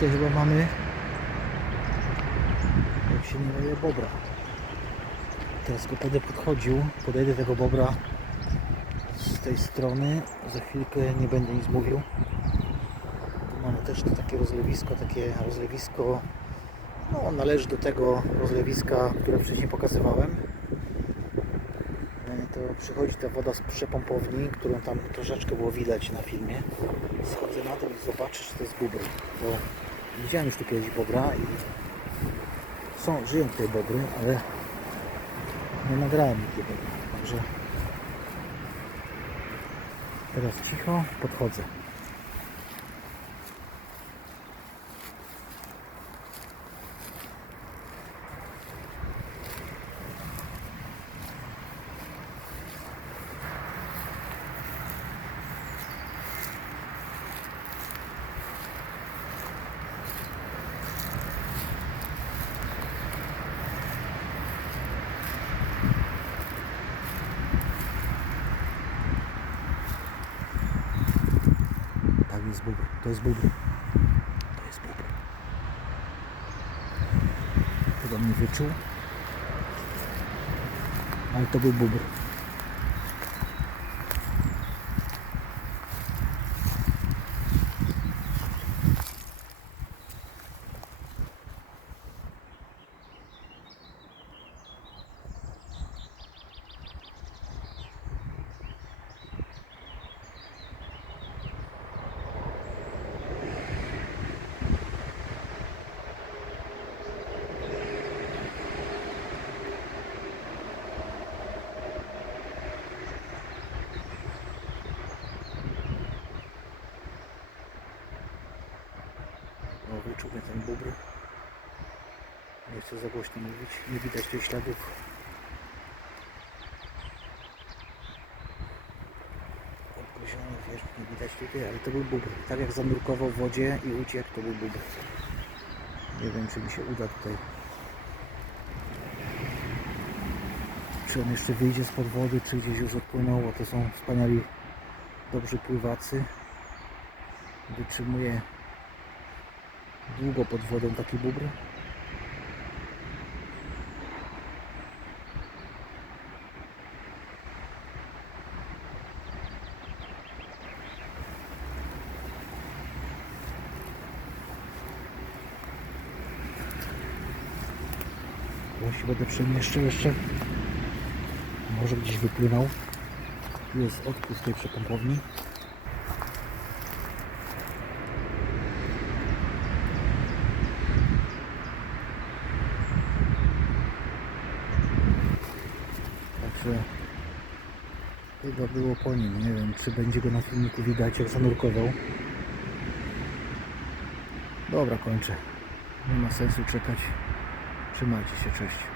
tutaj chyba mamy jak się nie leje bobra. Teraz go będę podchodził, podejdę tego bobra z tej strony. Za chwilkę nie będę nic mówił. Tu mamy też takie rozlewisko, takie rozlewisko no, należy do tego rozlewiska, które wcześniej pokazywałem. E, To przychodzi ta woda z przepompowni, którą tam troszeczkę było widać na filmie. Schodzę na dół i zobaczę, czy to jest bubr. Widziałem już tu kiedyś bobra i są, żyją tutaj bobry, ale nie nagrałem nigdy bobra. Także teraz cicho podchodzę. Jest bubr. To jest bubr. To jest bubr. Chyba mnie wyczuł. Ale to był bubr. Wyczuł mnie ten bubr. Nie chcę za głośno mówić. Nie widać tych śladów. Odgryziony nie widać tutaj, ale to był bubr. Tak jak zanurkował w wodzie i uciekł, to był bubr. Nie wiem, czy mi się uda tutaj. Czy on jeszcze wyjdzie spod wody, czy gdzieś już odpłynął, bo to są wspaniali, dobrzy pływacy. Wytrzymuje długo pod wodą taki bubr. Się będę przemieszczał jeszcze. Może gdzieś wypłynął. Tu jest odpływ tej przepompowni. Także chyba było po nim. Nie wiem, czy będzie go na filmiku widać, jak zanurkował. Dobra, kończę. Nie ma sensu czekać. Trzymajcie się, cześć.